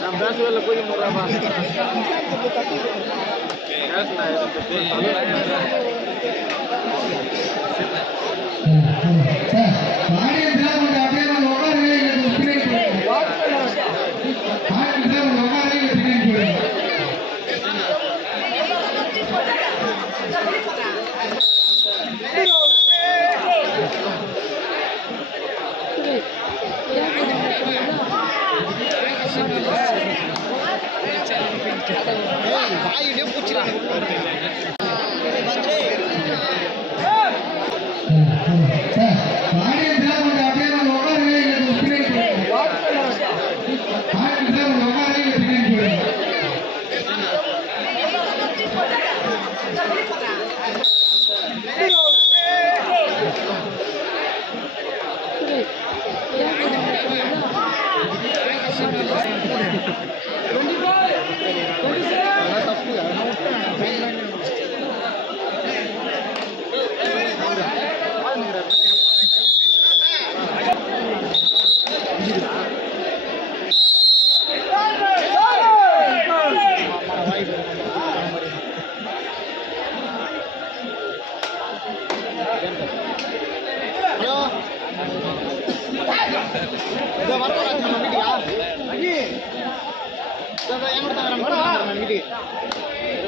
நான் பேசுவதில் போய் முறாப்பா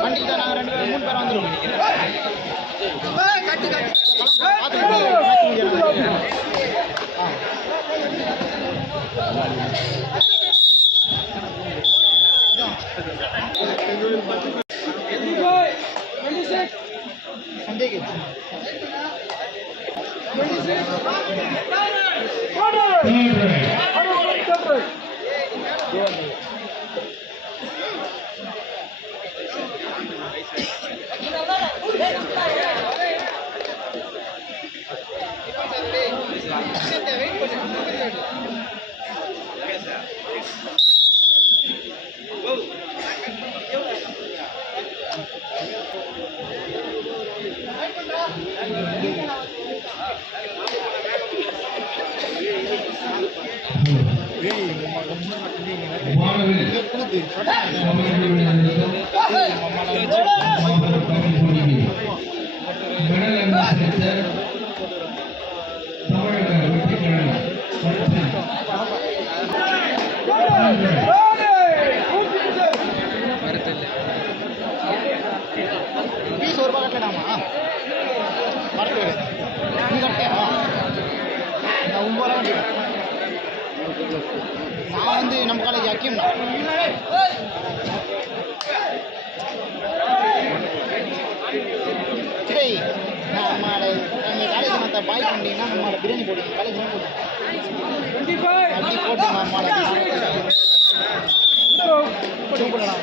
வண்டிக்கு தான் நாங்கள் 2 பேர் 3 நான் வந்து நம்ம காலேஜ் அக்கியம் சரி நம்மளோட எங்கள் காலேஜ் மற்ற பாய் பண்ணிங்கன்னா நம்மளோட பிரியாணி போடுங்க காலேஜ் போட்டு போடலாம்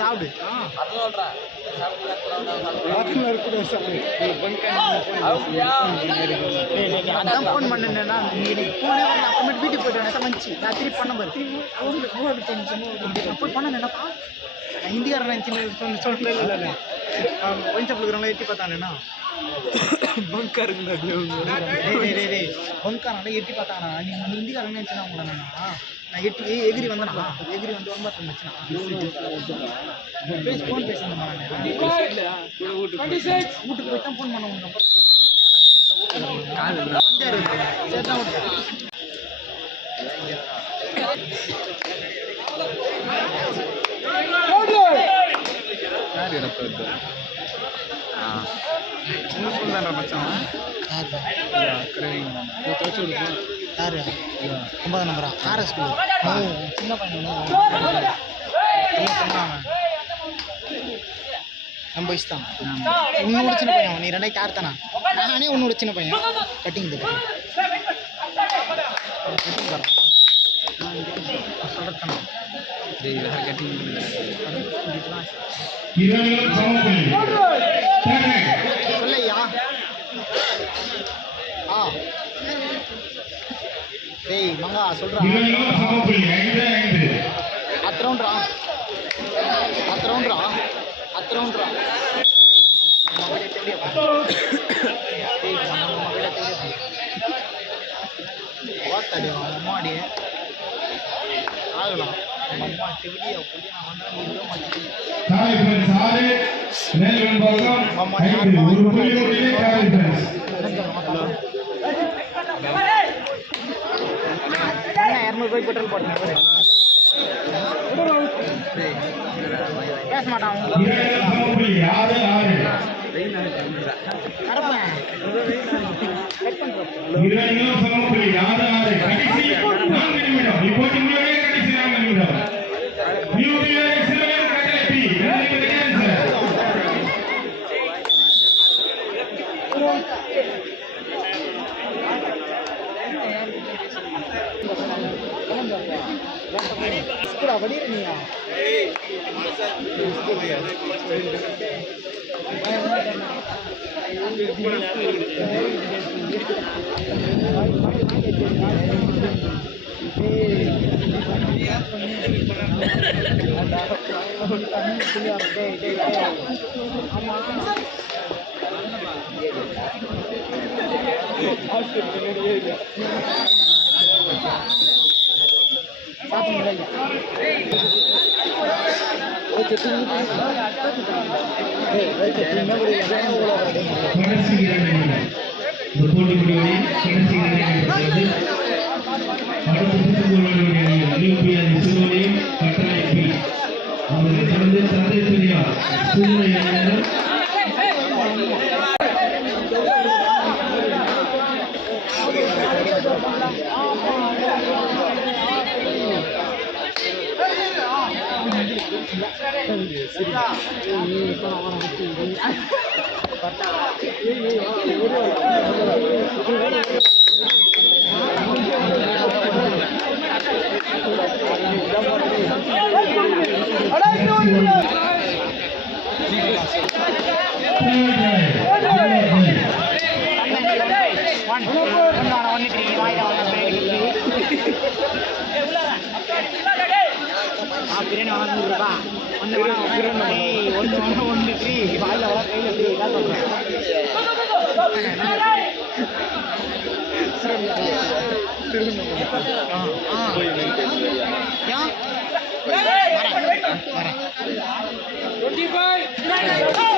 சாப்பிடு அதான் ஃபோன் பண்ணேன்னா போனே வரல அப்புறமேட்டு வீட்டுக்கு போயிட்டு வந்துச்சு நான் திருப்பி பண்ண பாரு போய் பண்ண என்னப்பா நான் ஹிந்திக்காரன் நினச்சி சொல்ல இல்லை ஒயின் சாப்பிடுறவங்க எட்டி பார்த்தானேண்ணா பங்காரங்களா எட்டி பார்த்தாங்கண்ணா நீ ஹிந்திக்காரங்க நினச்சினா உங்களா நான் எகிரி வந்தேண்ணா எகிரி வந்து ரொம்ப இருந்துச்சுண்ணா ஃபோன் பேசணும்மா வீட்டுக்கு போய் தான் ஃபோன் பண்ண உங்க யாரு 9 நம்பரா ஆர்எஸ் ஸ்கூல் சின்ன பையன் நம்ம வயசு தான் உன்னோட சின்ன பையன் நீ 2006 தானா நானே உன்னோட சின்ன பையன் கட்டிங் சொல்லையா டேய் மங்கா சொல்றா அத்தரவுண்ட்ரா அம்மாடி ஆகலாம் அம்மா செவிலியா சொல்லி நான் ₹200 பெட்ரோல் போட்டேன் பேச மாட்டான் வடியா பிரியாணி வாங்க ஒன்று ஃப்ரீ வாயில் அவ்வளோ கையில் ஃப்ரீ என்ன சொல்கிறேன் 25